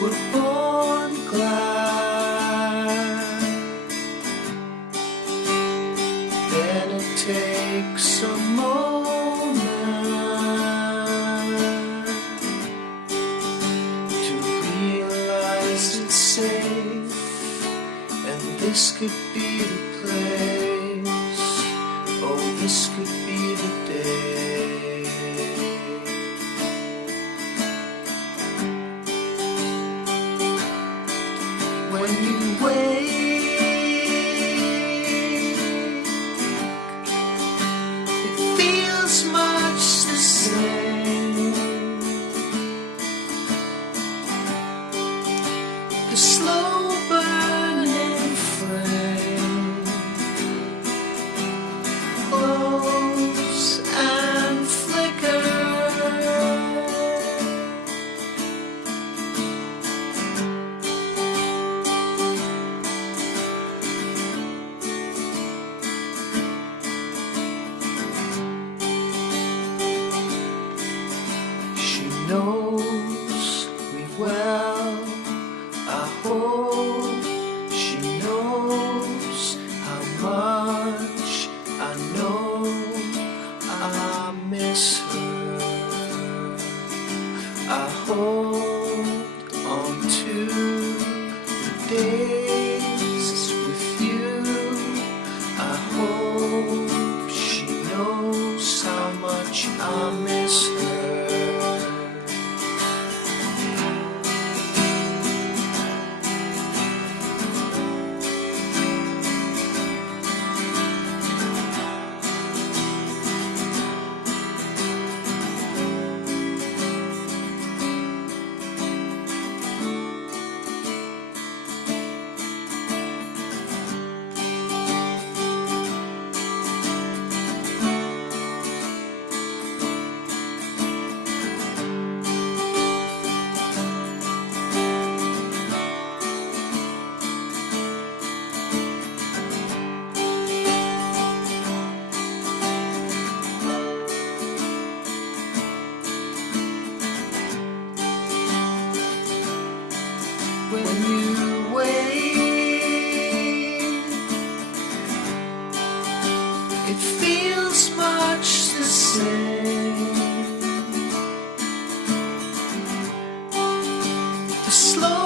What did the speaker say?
were born glad. Then it takes a moment to realize it's safe, and this could be the place. Oh, this could be the day. When you wake, it feels much the same. The slow burning flame glows and flickers. She knows me well, I hope she knows how much I know I miss her. I hold on to the days with you. I hope she knows how much I miss her. When you wake, it feels much the same. The slow